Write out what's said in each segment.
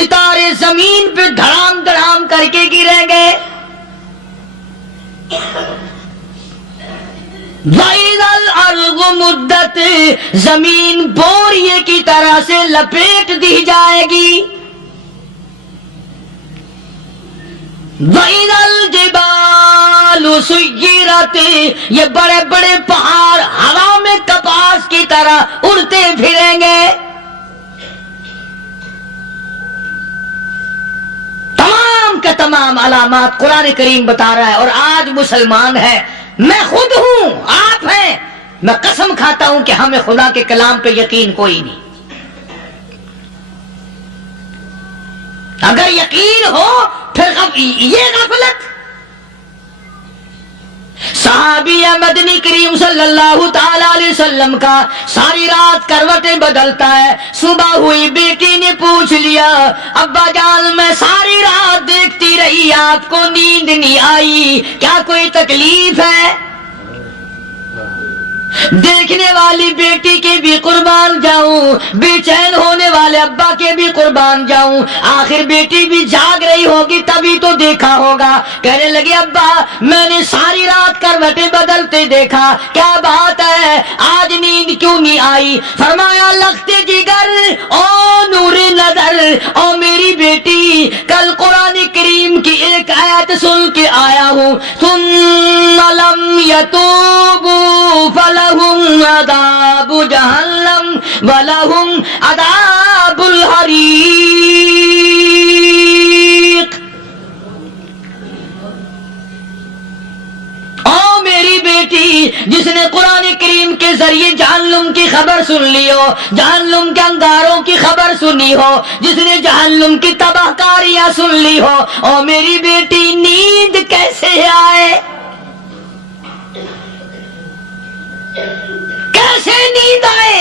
ستارے زمین پہ دھڑام دھڑام کر کے گریں گے. وَإِذَا الْأَرْضُ مُدَّتْ زمین بوریے کی طرح سے لپیٹ دی جائے گی. وَإِذَا الْجِبَالُ سُيِّرَتْ یہ بڑے بڑے پہاڑ ہوا میں کپاس کی طرح اڑتے پھریں گے. تمام کے تمام علامات قرآن کریم بتا رہا ہے. اور آج مسلمان ہے، میں خود ہوں، آپ ہیں، میں قسم کھاتا ہوں کہ ہمیں خدا کے کلام پہ یقین کوئی نہیں. اگر یقین ہو پھر یہ غفلت. صحابی مدنی کریم صلی اللہ تعالی علیہ وسلم کا ساری رات کروٹیں بدلتا ہے. صبح ہوئی بیٹی نے پوچھ لیا، ابا جان میں ساری رات دیکھتی رہی، آپ کو نیند نہیں آئی، کیا کوئی تکلیف ہے؟ دیکھنے والی بیٹی کے بھی قربان جاؤں، بے چین ہونے والے ابا کے بھی قربان جاؤں. آخر بیٹی بھی جاگ رہی ہوگی تبھی تو دیکھا ہوگا. کہنے لگے ابا میں نے ساری رات کروٹیں بدلتے دیکھا، کیا بات ہے، آج نیند کیوں نہیں آئی؟ فرمایا لخت جگر او نور نظر، او میری بیٹی کل قرآن کریم کی ایک آیت سن کے آیا ہوں، ثم لم یتوبوا فلہم عذاب جہنم ولہم عذاب الحریق. او میری بیٹی جس نے قرآن کریم کے ذریعے جہنم کی خبر سن لی ہو، جہنم کے انگاروں کی خبر سنی ہو، جس نے جہنم کی تباہ کاریاں سن لی ہو، او میری بیٹی نیند کیسے آئے؟ کیسے نیند آئے؟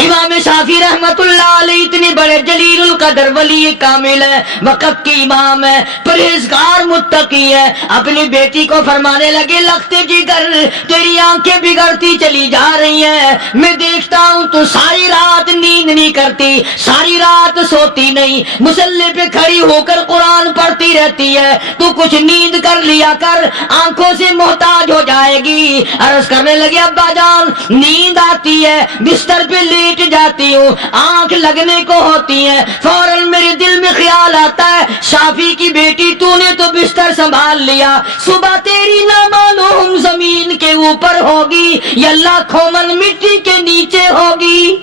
امام شافعی رحمت اللہ علیہ اتنے بڑے جلیل القدر ولی کامل ہے، وقت کے امام ہے، پرہیزگار متقی ہے. اپنی بیٹی کو فرمانے لگے لخت جگر تیری آنکھیں بگڑتی چلی جا رہی ہیں، میں دیکھتا ہوں تو ساری رات نیند نہیں کرتی، ساری رات سوتی نہیں، مصلی پہ کھڑی ہو کر قرآن پڑھتی رہتی ہے، تو کچھ نیند کر لیا کر، آنکھوں سے محتاج ہو جائے گی. عرض کرنے لگے ابا جان نیند آتی ہے، بستر پہ لیٹ جاتی ہوں، آنکھ لگنے کو ہوتی ہے، فوراً میرے دل میں خیال آتا ہے شافی کی بیٹی تو نے تو بستر سنبھال لیا، صبح تیری نامعلوم زمین کے اوپر ہوگی یا لاکھوں من مٹی کے نیچے ہوگی.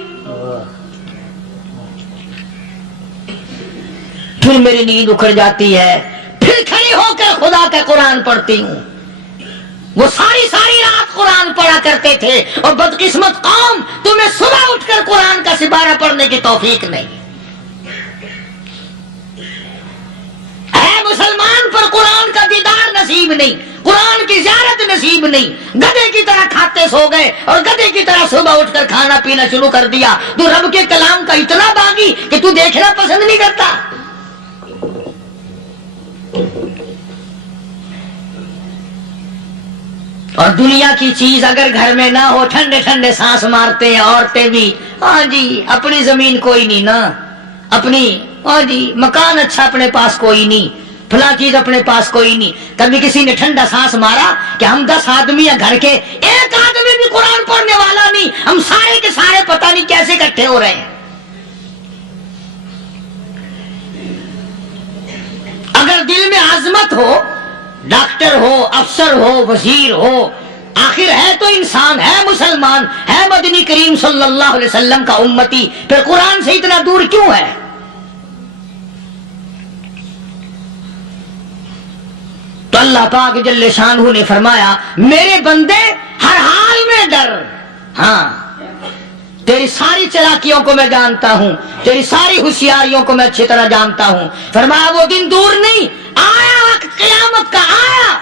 پھر میری نیند اکھڑ جاتی ہے، پھر کھڑی ہو کر خدا کا قرآن پڑھتی ہوں. وہ ساری رات قرآن پڑھا کرتے تھے، اور بدقسمت قوم تمہیں صبح اٹھ کر قرآن کا سپارہ پڑھنے کی توفیق نہیں. اے مسلمان پر قرآن کا دیدار نصیب نہیں، قرآن کی زیارت نصیب نہیں. گدھے کی طرح کھاتے سو گئے اور گدھے کی طرح صبح اٹھ کر کھانا پینا شروع کر دیا. تو رب کے کلام کا اتنا باغی کہ تو دیکھنا پسند نہیں کرتا. اور دنیا کی چیز اگر گھر میں نہ ہو، ٹھنڈے ٹھنڈے سانس مارتے ہیں عورتیں بھی، ہاں جی اپنی زمین کوئی نہیں نا، اپنی ہاں جی مکان اچھا اپنے پاس کوئی نہیں، فلاں چیز اپنے پاس کوئی نہیں. کبھی کسی نے ٹھنڈا سانس مارا کہ ہم 10 آدمی ہیں گھر کے، ایک آدمی بھی قرآن پڑھنے والا نہیں، ہم سارے کے سارے پتہ نہیں کیسے اکٹھے ہو رہے ہیں. اگر دل میں عظمت ہو، ڈاکٹر ہو، افسر ہو، وزیر ہو، آخر ہے تو انسان، ہے مسلمان، ہے مدنی کریم صلی اللہ علیہ وسلم کا امتی، پھر قرآن سے اتنا دور کیوں ہے؟ تو اللہ پاک جل شانہ نے فرمایا میرے بندے ہر حال میں ڈر. ہاں تیری ساری چلاکیوں کو میں جانتا ہوں، تیری ساری ہوشیاریوں کو میں اچھی طرح جانتا ہوں. فرمایا وہ دن دور نہیں، آیا وقت قیامت کا، آیا،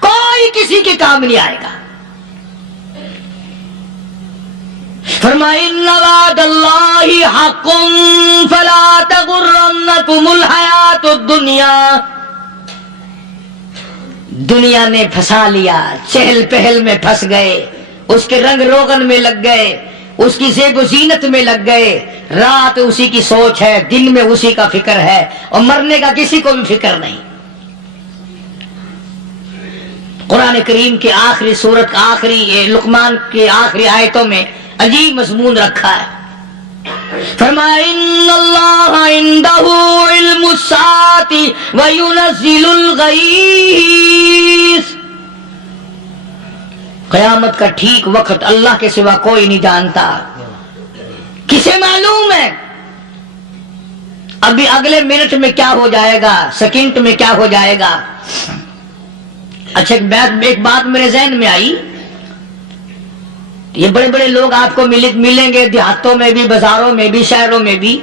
کوئی کسی کے کام نہیں آئے گا. فرمایا ان وعد اللہ حق فلا تغرنکم الحیات الدنیا. دنیا نے پھنسا لیا، چہل پہل میں پھنس گئے، اس کے رنگ روغن میں لگ گئے، اس کی زیب و زینت میں لگ گئے، رات اسی کی سوچ ہے، دن میں اسی کا فکر ہے، اور مرنے کا کسی کو بھی فکر نہیں۔ قرآن کریم کی آخری سورت کا آخری لقمان کی آخری آیتوں میں عجیب مضمون رکھا ہے۔ فرمایا ان اللہ عندہ علم الساعۃ وینزل الغیث، قیامت کا ٹھیک وقت اللہ کے سوا کوئی نہیں جانتا۔ کسے معلوم ہے ابھی اگلے منٹ میں کیا ہو جائے گا، سیکنڈ میں کیا ہو جائے گا؟ اچھا ایک بات میرے ذہن میں آئی، یہ بڑے بڑے لوگ آپ کو ملیں گے دیہاتوں میں بھی، بازاروں میں بھی، شہروں میں بھی،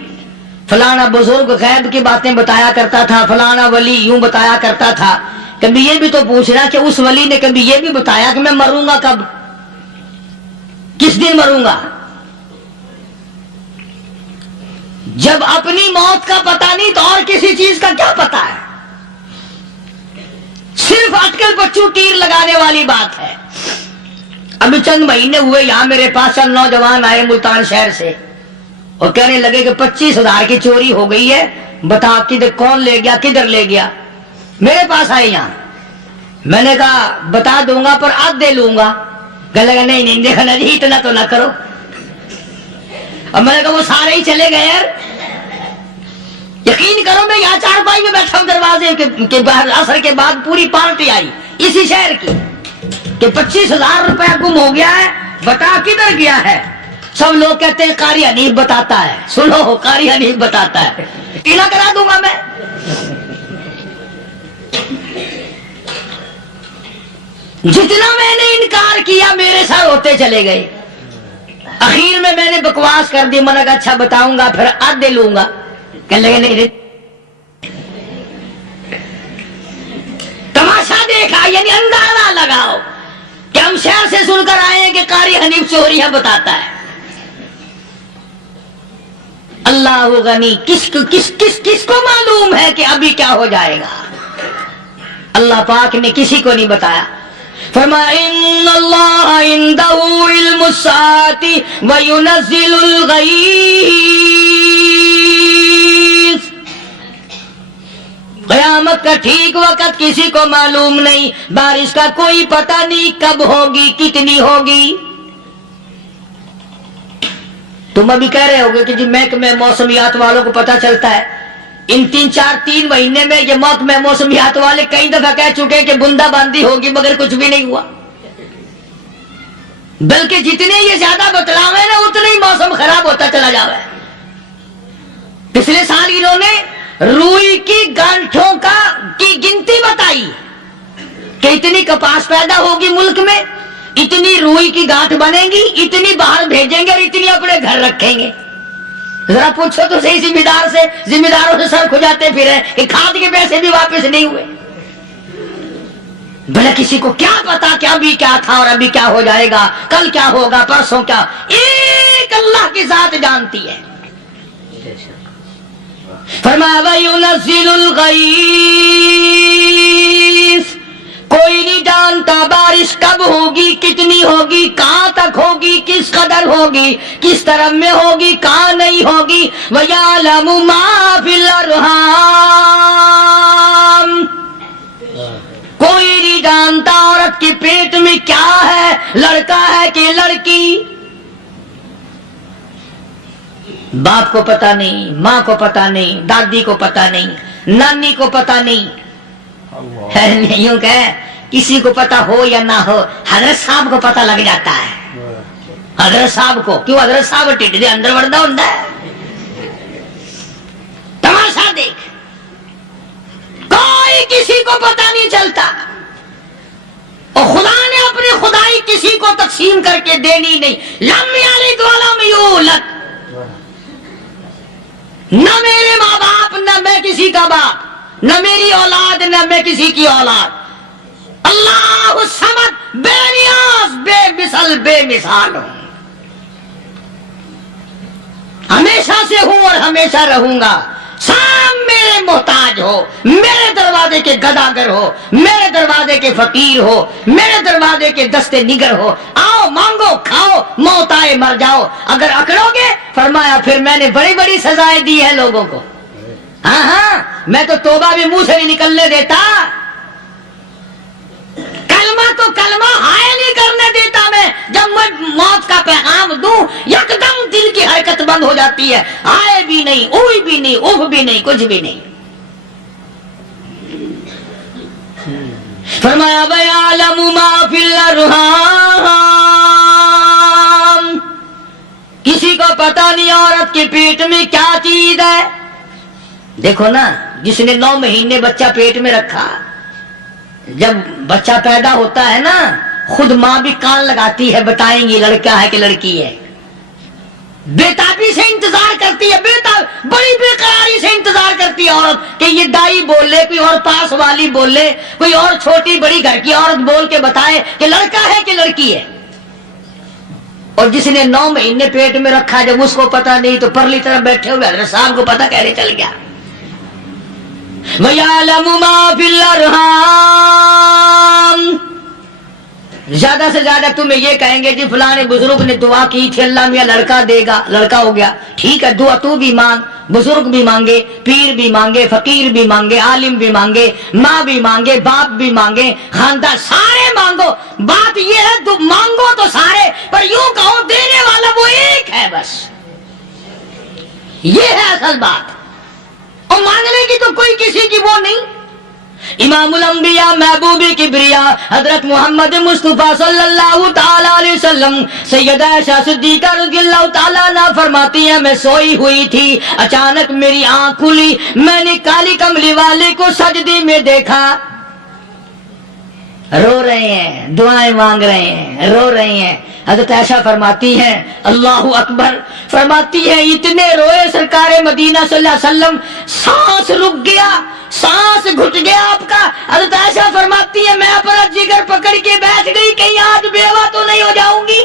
فلانا بزرگ غیب کی باتیں بتایا کرتا تھا، فلانا ولی یوں بتایا کرتا تھا۔ کبھی یہ بھی تو پوچھنا کہ اس ولی نے کبھی یہ بھی بتایا کہ میں مروں گا کب، کس دن مروں گا؟ جب اپنی موت کا پتہ نہیں تو اور کسی چیز کا کیا پتہ ہے؟ صرف اٹکل بچوں تیر لگانے والی بات ہے۔ ابھی چند مہینے ہوئے یہاں میرے پاس چند نوجوان آئے ملتان شہر سے اور کہنے لگے کہ 25,000 کی چوری ہو گئی ہے، بتا کدھر کون لے گیا، کدھر لے گیا؟ میرے پاس آئے یہاں، میں نے کہا بتا دوں گا پر آدھ دے لوں گا۔ کہنے لگا نہیں نہیں دیکھا نا جی اتنا تو نہ کرو۔ اور میں نے کہا وہ سارے ہی چلے گئے یار، یقین کرو میں یہاں چارپائی میں بیٹھا ہوں دروازے کے باہر، عصر کے بعد پوری پارٹی آئی اسی شہر کی کہ 25,000 روپیہ گم ہو گیا ہے، بتا کدھر گیا ہے؟ سب لوگ کہتے ہیں قاری حنیف بتاتا ہے، سنو قاری حنیف بتاتا ہے، ٹیلا کرا دوں گا میں۔ جتنا میں نے انکار کیا میرے ساتھ ہوتے چلے گئے، اخیر میں نے بکواس کر دی، میں نے کہا اچھا بتاؤں گا پھر آدھے لوں گا۔ کہنے لگے نہیں، تماشا دیکھا یعنی اندازہ لگاؤ کہ ہم شہر سے سن کر آئے ہیں کہ قاری حنیف چوریاں بتاتا ہے۔ اللہ غنی، کس کو معلوم ہے کہ ابھی کیا ہو جائے گا؟ اللہ پاک نے کسی کو نہیں بتایا۔ فرمایا ان اللہ عندہ علم الساعۃ وینزل الغیث، قیامت کا ٹھیک وقت کسی کو معلوم نہیں، بارش کا کوئی پتہ نہیں کب ہوگی، کتنی ہوگی۔ تم ابھی کہہ رہے ہوگے کہ جی محکمہ موسمیات والوں کو پتہ چلتا ہے، ان 3 مہینے میں یہ محکمہ موسمیات والے کئی دفعہ کہہ چکے کہ بندہ باندی ہوگی مگر کچھ بھی نہیں ہوا، بلکہ جتنے یہ زیادہ بتلاوے نا اتنے ہی موسم خراب ہوتا چلا جا رہا ہے۔ پچھلے سال انہوں نے روئی کی گانٹھوں کی گنتی بتائی کہ اتنی کپاس پیدا ہوگی ملک میں، اتنی روئی کی گانٹھ بنے گی، اتنی باہر بھیجیں گے اور اتنی اپنے گھر رکھیں گے۔ ذرا پوچھو تو صحیح ذمہ داروں سے سر کھجاتے پھرے کہ کھاد کے پیسے بھی واپس نہیں ہوئے۔ بھلا کسی کو کیا پتا کہ ابھی کیا تھا اور ابھی کیا ہو جائے گا، کل کیا ہوگا، پرسوں کیا، ایک اللہ کی ذات جانتی ہے۔ فرمایا وَيُنَزِّلُ الْغَيْثَ، کوئی نہیں جانتا بارش کب ہوگی، کتنی ہوگی، کہاں تک ہوگی، کس قدر ہوگی، کس طرف میں ہوگی، کہاں نہیں ہوگی۔ وَيَعْلَمُ مَا فِي الْأَرْحَامِ، کوئی نہیں جانتا عورت کے پیٹ میں کیا ہے، لڑکا ہے کہ لڑکی۔ باپ کو پتہ نہیں، ماں کو پتہ نہیں، دادی کو پتہ نہیں، نانی کو پتہ نہیں، یوں کہ کسی کو پتہ ہو یا نہ ہو حضرت صاحب کو پتہ لگ جاتا ہے۔ حضرت صاحب کو کیوں؟ حضرت صاحب ٹھڈ دے اندر وڑدا ہوندا ہے۔ تماشا دیکھ، کوئی کسی کو پتہ نہیں چلتا، اور خدا نے اپنی خدائی کسی کو تقسیم کر کے دینی نہیں۔ لم یلد ولم یولد، نہ میرے ماں باپ، نہ میں کسی کا باپ، نہ میری اولاد، نہ میں کسی کی اولاد۔ اللہ الصمد، بے نیاز، بے مثل، بے مثال ہوں، ہمیشہ سے ہوں اور ہمیشہ رہوں گا۔ سام میرے میرے محتاج ہو، میرے دروازے کے گداگر ہو، میرے دروازے کے فقیر ہو، میرے دروازے کے دستے نگر ہو، آؤ مانگو کھاؤ، موت آئے مر جاؤ، اگر اکڑو گے فرمایا پھر میں نے بڑی بڑی سزائیں دی ہیں لوگوں کو، ہاں ہاں میں تو توبہ بھی منہ سے نہیں نکلنے دیتا، کلمہ تو کلمہ ہائے نہیں کرنے دیتا میں، جب میں موت کا پیغام دوں یکدم دل کی حرکت بند ہو جاتی ہے، ہائے بھی نہیں، اوئی بھی نہیں، اوہ بھی نہیں، کچھ بھی نہیں۔ فرمایا وَيَعْلَمُ مَا فِي الْأَرْحَامِ، کسی کو پتہ نہیں عورت کی پیٹ میں کیا چیز ہے۔ دیکھو نا، جس نے 9 مہینے بچہ پیٹ میں رکھا، جب بچہ پیدا ہوتا ہے نا خود ماں بھی کان لگاتی ہے، بتائیں گی لڑکا ہے کہ لڑکی ہے، بےتابی سے انتظار کرتی ہے، بڑی بے قراری سے انتظار کرتی ہے عورت کہ یہ دائی بول لے، کوئی اور پاس والی بول لے، کوئی اور چھوٹی بڑی گھر کی عورت بول کے بتائے کہ لڑکا ہے کہ لڑکی ہے۔ اور جس نے 9 مہینے پیٹ میں رکھا، جب اس کو پتا نہیں تو پرلی طرف بیٹھے ہوئے حضرت صاحب کو پتا کیسے چل گیا۔ وَيَعْلَمُ مَا فِي الْأَرْحَامِ، زیادہ سے زیادہ تمہیں یہ کہیں گے جی فلاں بزرگ نے دعا کی تھی اللہ میاں لڑکا دے گا، لڑکا ہو گیا، ٹھیک ہے دعا تو بھی مانگ، بزرگ بھی مانگے، پیر بھی مانگے، فقیر بھی مانگے، عالم بھی مانگے، ماں بھی مانگے، باپ بھی مانگے، خاندان سارے مانگو، بات یہ ہے مانگو تو سارے، پر یوں کہو دینے والا وہ ایک ہے بس، یہ ہے اصل بات، اور مانگنے کی تو کوئی کسی کی وہ نہیں۔ امام الانبیاء محبوب کبریا حضرت محمد مصطفیٰ صلی اللہ تعالی علیہ وسلم سیدہ عائشہ صدیقہ رضی اللہ تعالیٰ عنہ فرماتی ہیں میں سوئی ہوئی تھی، اچانک میری آنکھ کھلی، میں نے کالی کملی والے کو سجدے میں دیکھا، رو رہے ہیں، دعائیں مانگ رہے ہیں، رو رہے ہیں۔ حضرت عائشہ فرماتی ہیں اللہ اکبر، فرماتی ہیں اتنے روئے سرکار مدینہ صلی اللہ علیہ وسلم، سانس رک گیا، سانس گھٹ گیا آپ کا۔ حضرت عائشہ فرماتی ہیں میں اپنا جگر پکڑ کے بیٹھ گئی، کہیں آج بیوہ تو نہیں ہو جاؤں گی۔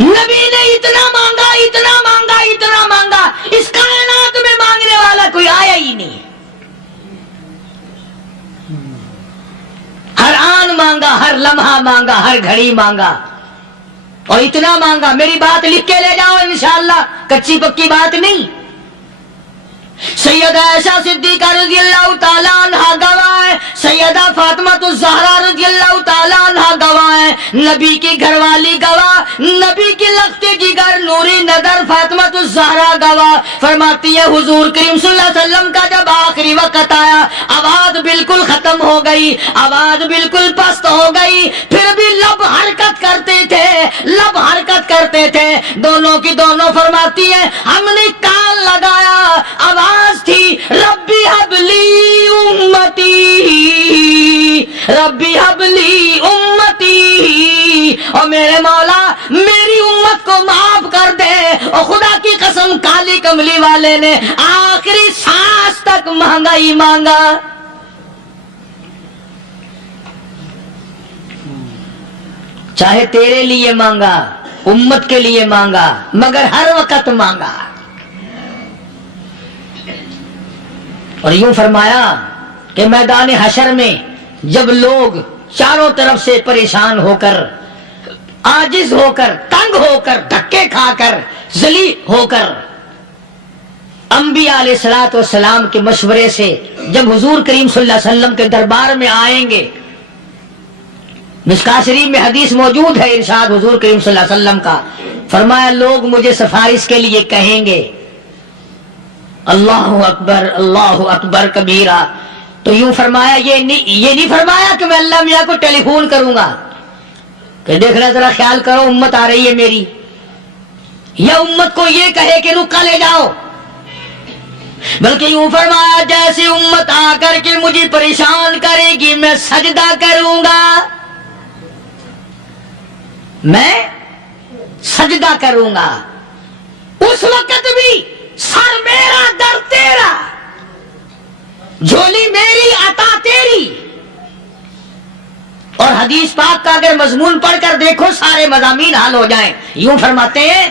نبی نے اتنا مانگا، اتنا مانگا، اتنا مانگا، اس کائنات میں مانگنے والا کوئی آیا ہی نہیں، ہر آن مانگا، ہر لمحہ مانگا، ہر گھڑی مانگا، اور اتنا مانگا۔ میری بات لکھ کے لے جاؤ انشاءاللہ، کچی پکی بات نہیں۔ سیدہ عائشہ صدیقہ رضی اللہ تعالیٰ عنہ گواہ ہے، سیدہ فاطمہ الزہرا رضی اللہ تعالیٰ عنہ گواہ ہے، نبی کی گھر والی گواہ، نبی کی لخت جگر نوری نظر فاطمہ الزہرا گواہ، فرماتی ہے حضور کریم صلی اللہ علیہ وسلم کا جب آخری وقت آیا، آواز بالکل ختم ہو گئی، آواز بالکل پست ہو گئی، پھر بھی لب حرکت کرتے تھے، لب حرکت کرتے تھے، دونوں کی دونوں فرماتی ہے ہم نے کان لگایا، آواز تھی ربی حبلی امتی، ربی حبلی امتی، اور میرے مولا میری امت کو معاف کر دے۔ اور خدا کی قسم کالی کملی والے نے آخری سانس تک مانگا ہی مانگا۔ چاہے تیرے لیے مانگا، امت کے لیے مانگا، مگر ہر وقت مانگا۔ اور یوں فرمایا کہ میدان حشر میں جب لوگ چاروں طرف سے پریشان ہو کر، عاجز ہو کر، تنگ ہو کر، دھکے کھا کر، ذلیل ہو کر، انبیاء علیہ الصلوۃ والسلام کے مشورے سے جب حضور کریم صلی اللہ علیہ وسلم کے دربار میں آئیں گے، مشکاۃ شریف میں حدیث موجود ہے، ارشاد حضور کریم صلی اللہ علیہ وسلم کا، فرمایا لوگ مجھے سفارش کے لیے کہیں گے اللہ اکبر، اللہ اکبر کبیرہ، تو یوں فرمایا یہ نہیں فرمایا کہ میں اللہ میاں کو ٹیلی فون کروں گا کہ دیکھنا ذرا خیال کرو امت آ رہی ہے میری، یا امت کو یہ کہے کہ رکا لے جاؤ، بلکہ یوں فرمایا جیسے امت آ کر کے مجھے پریشان کرے گی میں سجدہ کروں گا، میں سجدہ کروں گا، اس وقت بھی سر میرا در تیرا، جھولی میری عطا تیری۔ اور حدیث پاک کا اگر مضمون پڑھ کر دیکھو سارے مضامین حل ہو جائیں۔ یوں فرماتے ہیں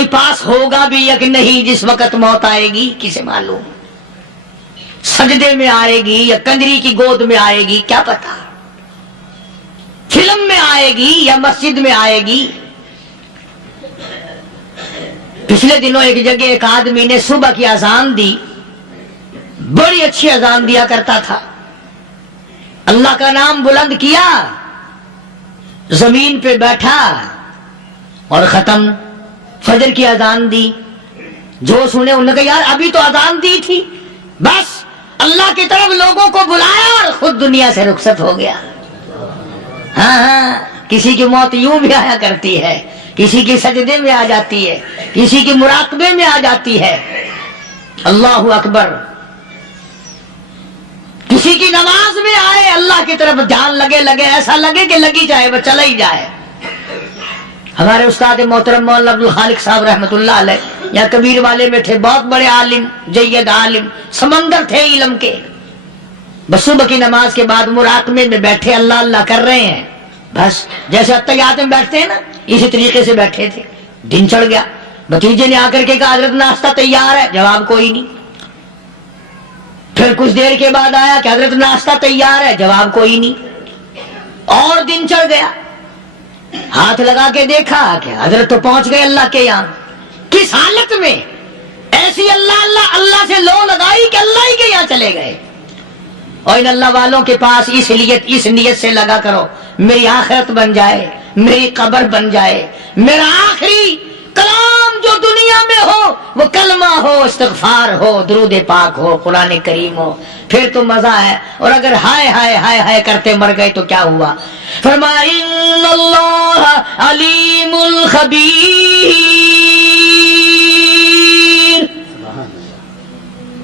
کوئی پاس ہوگا بھی یا کہ نہیں جس وقت موت آئے گی کسے معلوم؟ سجدے میں آئے گی یا کنجری کی گود میں آئے گی کیا پتا؟ فلم میں آئے گی یا مسجد میں آئے گی؟ پچھلے دنوں ایک جگہ ایک آدمی نے صبح کی اذان دی، بڑی اچھی اذان دیا کرتا تھا، اللہ کا نام بلند کیا، زمین پہ بیٹھا اور ختم۔ فجر کی اذان دی، جو سنے انہوں نے کہا یار ابھی تو اذان دی تھی، بس اللہ کی طرف لوگوں کو بلایا اور خود دنیا سے رخصت ہو گیا۔ ہاں کسی کی موت یوں بھی آیا کرتی ہے، کسی کی سجدے میں آ جاتی ہے، کسی کی مراقبے میں آ جاتی ہے۔ اللہ اکبر۔ کسی کی نماز میں آئے، اللہ کی طرف دھیان لگے ایسا لگے کہ لگی جائے وہ چلا ہی جائے۔ ہمارے استاد محترم مولانا عبد الخالق صاحب رحمۃ اللہ علیہ یا کبیر والے میں تھے، بہت بڑے عالم، جید عالم، سمندر تھے علم کے۔ بس صبح کی نماز کے بعد مراقبے میں بیٹھے اللہ اللہ کر رہے ہیں، بس جیسے اتحیات میں بیٹھتے ہیں نا اسی طریقے سے بیٹھے تھے۔ دن چڑھ گیا، بھتیجے نے آ کر کے کہا حضرت ناشتہ تیار ہے، جواب کوئی نہیں۔ پھر کچھ دیر کے بعد آیا کہ حضرت ناشتہ تیار ہے، جواب کوئی نہیں۔ اور دن چڑھ گیا، ہاتھ لگا کے دیکھا کہ حضرت تو پہنچ گئے اللہ کے یہاں۔ کس حالت میں؟ ایسی اللہ اللہ اللہ سے لو لگائی کہ اللہ ہی کے یہاں چلے گئے۔ اور ان اللہ والوں کے پاس اس نیت سے لگا کرو میری آخرت بن جائے، میری قبر بن جائے، میرا آخری کلام جو دنیا میں ہو وہ کلمہ ہو، استغفار ہو، درود پاک ہو، قرآن کریم ہو، پھر تو مزہ ہے۔ اور اگر ہائے ہائے ہائے ہائے کرتے مر گئے تو کیا ہوا؟ فرمایا ان اللہ علیم خبیر،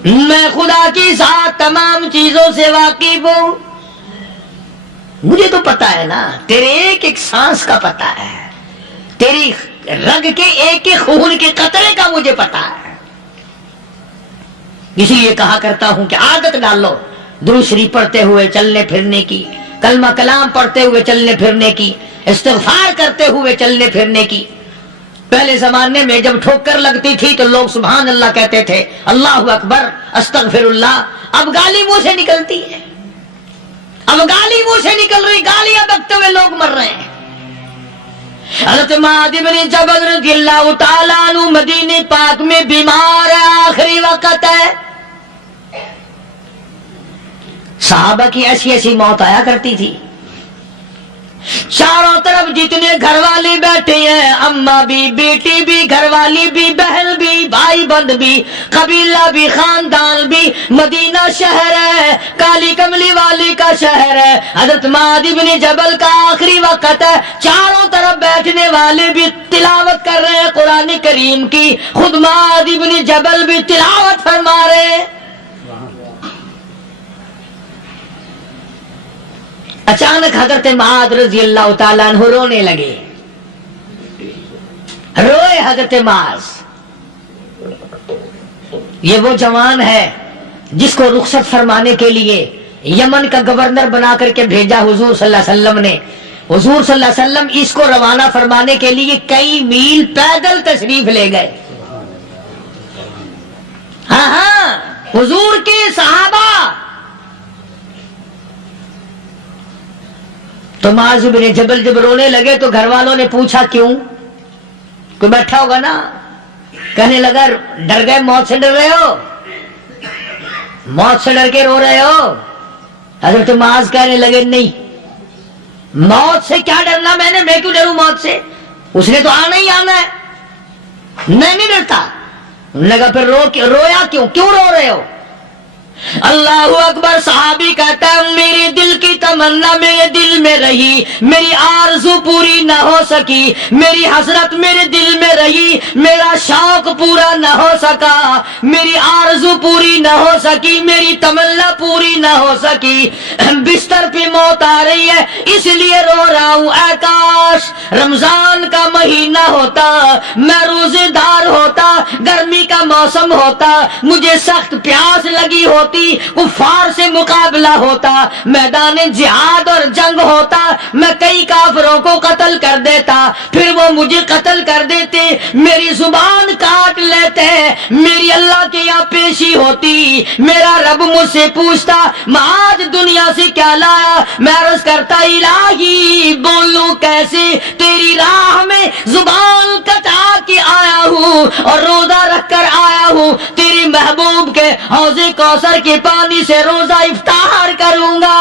میں خدا کی ذات تمام چیزوں سے واقف ہوں۔ مجھے تو پتا ہے نا، تیرے ایک ایک سانس کا پتا ہے، تیری رگ کے ایک ایک خون کے قطرے کا مجھے پتا ہے۔ اسی لیے کہا کرتا ہوں کہ عادت ڈالو درود شریف پڑھتے ہوئے چلنے پھرنے کی، کلمہ کلام پڑھتے ہوئے چلنے پھرنے کی، استغفار کرتے ہوئے چلنے پھرنے کی۔ پہلے زمانے میں جب ٹھوکر لگتی تھی تو لوگ سبحان اللہ کہتے تھے، اللہ اکبر، استغفر اللہ۔ اب گالی منہ سے نکلتی ہے، اب گالی منہ سے نکل رہی، گالیاں بکتے ہوئے لوگ مر رہے ہیں۔ حضرت معاذ بن جبل رضی اللہ تعالیٰ عنہ مدینے پاک میں بیمار ہے، آخری وقت ہے۔ صحابہ کی ایسی ایسی موت آیا کرتی تھی، چاروں طرف جتنے گھر والے بیٹھے ہیں، اماں بھی، بیٹی بھی، گھر والی بھی، بہن بھی، بھائی بند بھی، قبیلہ بھی، خاندان بھی، مدینہ شہر ہے، کالی کملی والی کا شہر ہے۔ حضرت معاذ بن جبل کا آخری وقت ہے، چاروں طرف بیٹھنے والے بھی تلاوت کر رہے ہیں قرآن کریم کی، خود معاذ بن جبل بھی تلاوت فرما رہے ہیں۔ اچانک حضرت معاذ رضی اللہ تعالیٰ عنہ رونے لگے، روئے حضرت معاذ۔ یہ وہ جوان ہے جس کو رخصت فرمانے کے لیے یمن کا گورنر بنا کر کے بھیجا حضور صلی اللہ علیہ وسلم نے۔ حضور صلی اللہ علیہ وسلم اس کو روانہ فرمانے کے لیے کئی میل پیدل تشریف لے گئے۔ ہاں حضور کے صحابہ۔ تو معاذ بن جبل جب رونے لگے تو گھر والوں نے پوچھا کیوں؟ کوئی بیٹھا ہوگا نا، کہنے لگا ڈر گئے، موت سے ڈر رہے ہو، موت سے ڈر کے رو رہے ہو؟ حضرت معاذ کہنے لگے نہیں، موت سے کیا ڈرنا، میں کیوں ڈروں موت سے، اس نے تو آنا ہی آنا ہے، میں نہیں ڈرتا۔ انہوں نے کہا پھر رویا کیوں رو رہے ہو؟ اللہ اکبر۔ صحابی کہتا ہے میرے دل کی تمنا میرے دل میں رہی، میری آرزو پوری نہ ہو سکی، میری حسرت میرے دل میں رہی، میرا شوق پورا نہ ہو سکا، میری آرزو پوری نہ ہو سکی، میری تمنا پوری نہ ہو سکی، بستر پہ موت آ رہی ہے اس لیے رو رہا ہوں۔ اے کاش کاش رمضان کا مہینہ ہوتا، میں روزے دار ہوتا، گرمی کا موسم ہوتا، مجھے سخت پیاس لگی ہوتی، کفار سے مقابلہ ہوتا، میدان جہاد اور جنگ ہوتا، میں کئی کافروں کو قتل کر دیتا، پھر وہ مجھے قتل کر دیتے، میری زبان کاٹ لیتے، میری اللہ کے یہاں پیشی ہوتی، میرا رب مجھ سے پوچھتا میں آج دنیا سے کیا لایا، میں عرض کرتا الہی بولوں کیسے، تیری راہ میں زبان کٹا کے آیا ہوں اور روزہ رکھ کر آیا ہوں، تیری محبوب کے حوض کوثر کے پانی سے روزہ افطار کروں گا۔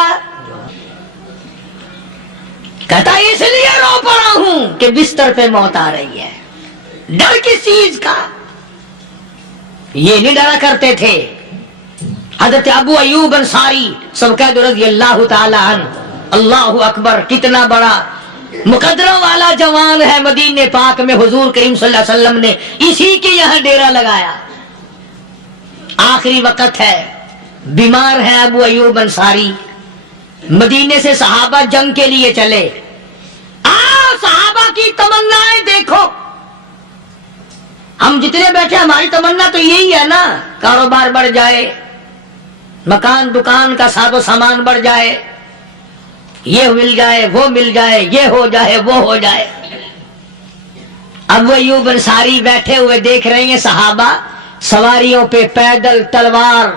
کہتا اس لیے رو پڑا ہوں کہ بستر پہ موت آ رہی ہے۔ ڈر کس چیز کا؟ یہ نہیں ڈرا کرتے تھے۔ حضرت ابو ایوب انصاری سب کہہ دو رضی اللہ تعالی عنہ، اللہ اکبر، کتنا بڑا مقدروں والا جوان ہے۔ مدینے پاک میں حضور کریم صلی اللہ علیہ وسلم نے اسی کے یہاں ڈیرا لگایا، آخری وقت ہے، بیمار ہے ابو ایوب انصاری، مدینے سے صحابہ جنگ کے لیے چلے۔ صحابہ کی تمنائیں دیکھو، ہم جتنے بیٹھے ہماری تمنا تو یہی ہے نا، کاروبار بڑھ جائے، مکان دکان کا ساز و سامان بڑھ جائے، یہ مل جائے وہ مل جائے، یہ ہو جائے وہ ہو جائے۔ ابو ایوب انصاری بیٹھے ہوئے دیکھ رہے ہیں صحابہ سواریوں پہ پیدل تلوار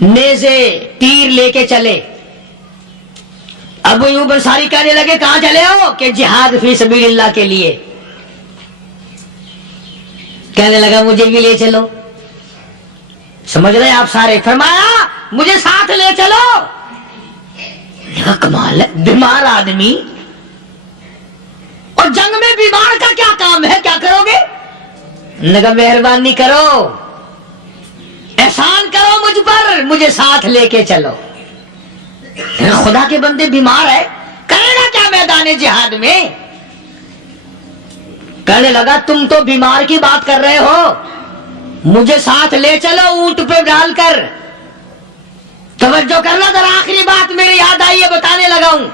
نیزے تیر لے کے چلے۔ ابو ایوب انصاری کہنے لگے کہاں چلے ہو؟ کہ جہاد فی سبیل اللہ کے لیے۔ کہنے لگا مجھے بھی لے چلو۔ سمجھ رہے آپ سارے؟ فرمایا مجھے ساتھ لے چلو۔ کمال ہے، بیمار آدمی اور جنگ میں بیمار کا کیا کام ہے، کیا کرو گے؟ لگا مہربانی کرو، احسان کرو مجھ پر، مجھے ساتھ لے کے چلو۔ خدا کے بندے بیمار ہے، کرے گا کیا میدان جہاد میں؟ کہنے لگا تم تو بیمار کی بات کر رہے ہو، مجھے ساتھ لے چلو اونٹ پہ ڈال کر۔ توجہ کرنا ذرا، آخری بات میرے یاد آئی ہے، بتانے لگا ہوں۔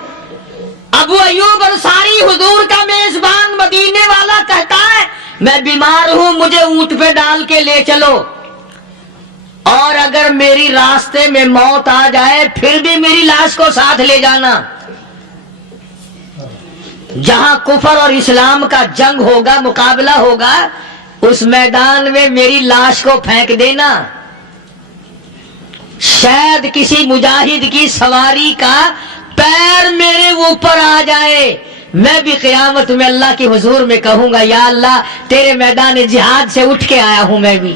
ابو ایوب انصاری حضور کا میزبان مدینے والا کہتا ہے میں بیمار ہوں، مجھے اونٹ پہ ڈال کے لے چلو، اور اگر میری راستے میں موت آ جائے پھر بھی میری لاش کو ساتھ لے جانا۔ جہاں کفر اور اسلام کا جنگ ہوگا، مقابلہ ہوگا، اس میدان میں میری لاش کو پھینک دینا۔ شاید کسی مجاہد کی سواری کا پیر میرے اوپر آ جائے، میں بھی قیامت میں اللہ کے حضور میں کہوں گا یا اللہ تیرے میدان جہاد سے اٹھ کے آیا ہوں میں بھی۔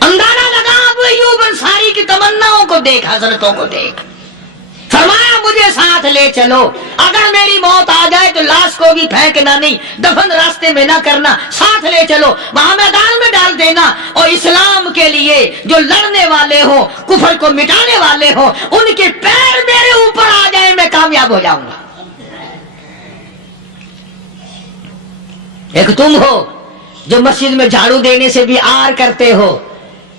اندازہ لگا ابو ایوب انصاری کی تمناؤں کو دیکھ، حضرتوں کو دیکھ۔ فرمایا مجھے ساتھ لے چلو، اگر میری موت آ جائے تو لاش کو بھی پھینکنا نہیں، دفن راستے میں نہ کرنا، ساتھ لے چلو، وہاں میدان میں ڈال دینا، اور اسلام کے لیے جو لڑنے والے ہوں، کفر کو مٹانے والے ہوں، ان کے پیر میرے اوپر آ جائے میں کامیاب ہو جاؤں گا۔ ایک تم ہو جو مسجد میں جھاڑو دینے سے بھی آر کرتے ہو،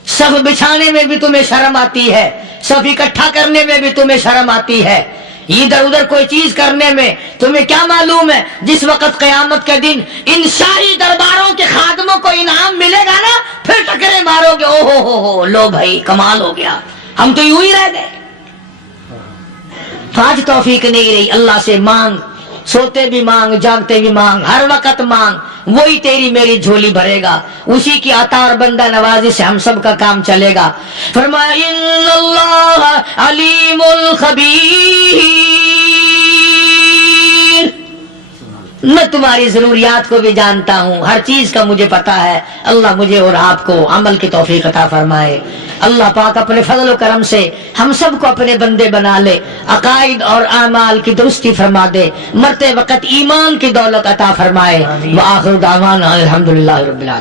صف بچھانے میں بھی تمہیں شرم آتی ہے، صف اکٹھا کرنے میں بھی تمہیں شرم آتی ہے، ادھر ادھر کوئی چیز کرنے میں تمہیں کیا معلوم ہے جس وقت قیامت کے دن ان شاہی درباروں کے خادموں کو انعام ملے گا نا، پھر ٹکرے مارو گے، او ہو لو بھائی کمال ہو گیا، ہم تو یوں ہی رہ گئے۔ تو آج توفیق نہیں رہی، اللہ سے مانگ، سوتے بھی مانگ، جاگتے بھی مانگ، ہر وقت مانگ، وہی تیری میری جھولی بھرے گا، اسی کی عطا اور بندہ نوازی سے ہم سب کا کام چلے گا۔ فرمایا ان اللہ علیم خبیر، میں تمہاری ضروریات کو بھی جانتا ہوں، ہر چیز کا مجھے پتا ہے۔ اللہ مجھے اور آپ کو عمل کی توفیق عطا فرمائے۔ اللہ پاک اپنے فضل و کرم سے ہم سب کو اپنے بندے بنا لے، عقائد اور اعمال کی درستی فرما دے، مرتے وقت ایمان کی دولت عطا فرمائے۔ وآخر دعوانا الحمدللہ رب العالمین۔